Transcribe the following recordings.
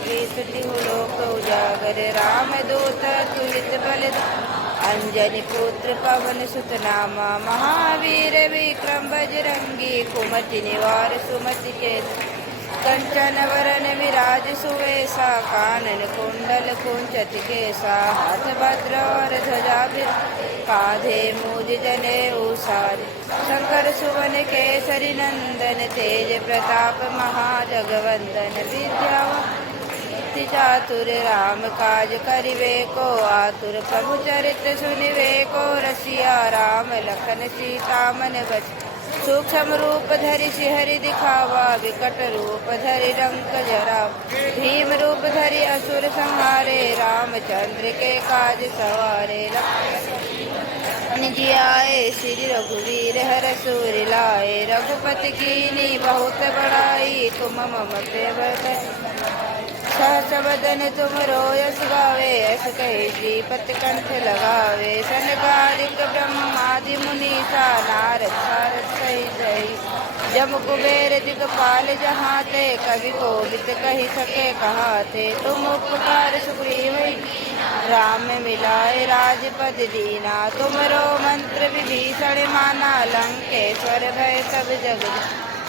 कीर्ति लोक उजागर राम दूत तुलित बल अंजनी पुत्र पवन सुत नामा महावीर विक्रम बजरंगी कुमति निवार सुमति के कंचन वरन विराज सुवेशा कानन कुंडल कुंचत केसा हाथ भद्र और ध्वजा कांधे मूज जने उसार शंकर सुवन केसरी नंदन तेज प्रताप महाजगवंदन विद्यावती चातुर राम काज करिवे को आतुर प्रभु चरित्र सुनिवे को रसिया राम लखन सीता मन बच सूक्ष्म रूप धरि सिहरि दिखावा विकट रूप धरि रंग जरा भीम रूप धरि असुर संहारे रामचंद्र के काज सवारे जी आए श्री रघुवीर हर सूर लाए रघुपति कीनी बहुत बड़ाई तुम मम प्रिय सहस बदन तुम रोयस गावे अस कहे श्रीपति कंठ लगावे सनकादिक ब्रह्मादि मुनीसा नारद सारद सही सही जम कुबेर दिगपाल जहाते कवि कोविद कही सके कहाते तुम उपकार सुग्रीव राम मिलाए राजपद दीना तुमरो मंत्र विभीषण माना लंकेश्वर भय सब जग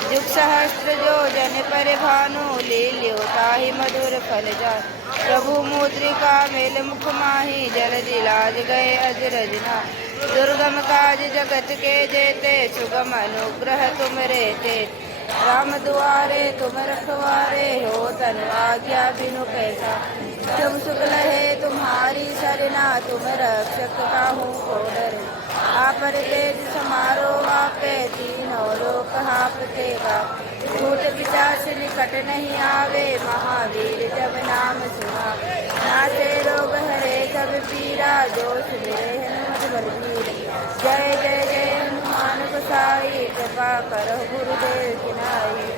जुग सहस्त्र जो जन पर भानु लील्यो ताहि मधुर फल जा प्रभु मुद्रिका मेल मुख माही जल दिलाज गए अजरजना दुर्गम काज जगत के जेते सुगम अनुग्रह तुम रहते राम दुआरे तुम रखवारे हो तन आज्ञा बिनु कैसा तुम सुख लहे तुम्हारी सरना तुम रक्षक काहू को डरे आपर तेज समारो आपे तीनों लोक हापते भूत पिशाच निकट नहीं आवे महावीर जब नाम सुना नासे रोग हरे सब पीरा दोष मेरे हनुमत बलबीर जय जय जय हनुमान गोसाई कृपा करो गुरुदेव की नाई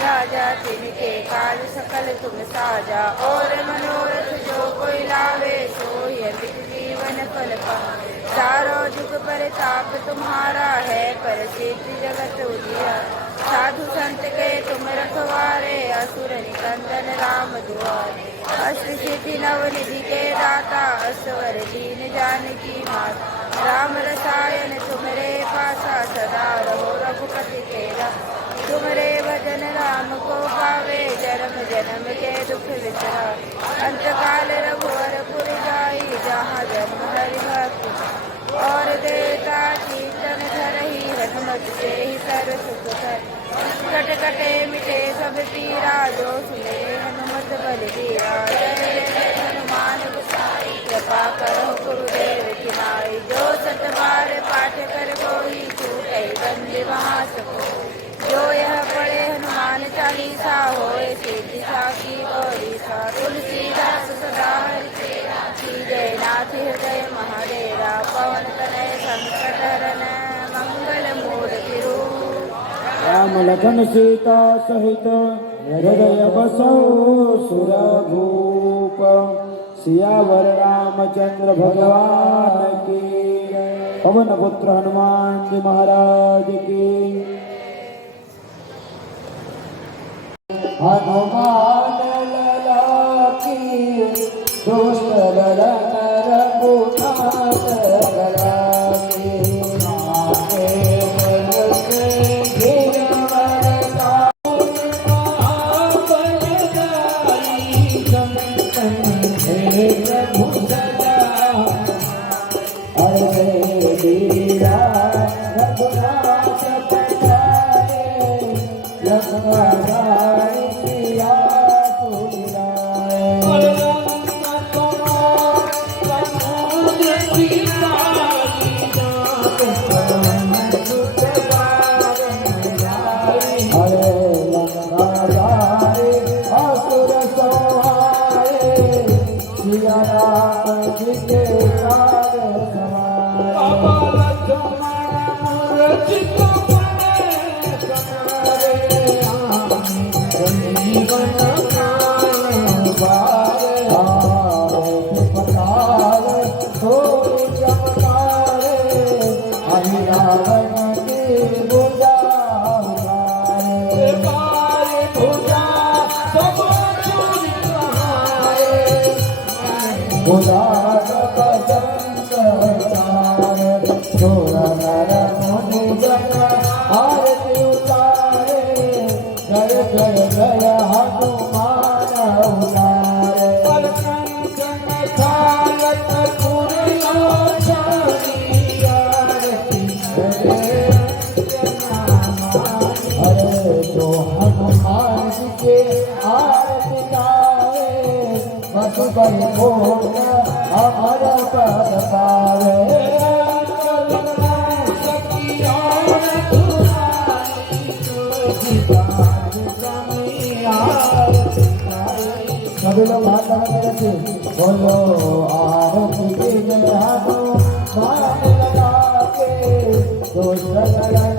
राजा तिनके काज सकल तुम साजा और मनोरथ जो कोई लावे सोई अमित जीवन फल पावे चारों जुग पर ताप तुम्हारा है पर सिद्धि जगत उजिया साधु संत के तुम रखवारे असुर निकंदन राम दुआरे अष्ट सिद्धि नव निधि के दाता असवर दीन जानकी माता राम रसायन तुमरे पासा सदा रहो रघुपति तेरा तुमरे भजन राम को पावे जन्म जन्म के दुख विसरा अंतकाल रघुवर पुर जाई जहाँ जन्म हरि भक्त और देवता कीर्तन धरहि हनुमत से ही सर्व सुख कर कट कटे मिटे सब पीरा जो सुने हनुमत बलबीरा जय जय हनुमान गोसाई कृपा करो गुरुदेव की नाई जो सत बार पाठ कर कोई छूटे बंदे महासको जो यह पढ़े हनुमान चालीसा होए सिद्धि साखी गौरी सा तुलसीदास सदा हरि जय नाथ हृदय महादेवा पवन तनय संकट हरन मंगल मूर्ति राम लखन सीता सहित हृदय बसो सुरभूप सियावर रामचंद्र भगवान की पवन पुत्र हनुमान जी महाराज की हनुमान लला की दुष्ट ललन रघुनाथ करा की मागे बल से गिरवरता महाबलदाई संतन हे प्रभु सदा अरे वीरा रघुनाथ पठाए लखनऊ उदास बसंत चार जोर नर मुनि जन आरती उतारे जय जय जय हनुमान उतारे कंचन थालत पुरलोचनी आरती करे अरे जो हनुमान जी के आरती गावे मधुबन कोट अमर पद पावे सभी लोग हाथ लगा के बोलो आरती के जय हनुमान लगा के दोष लगा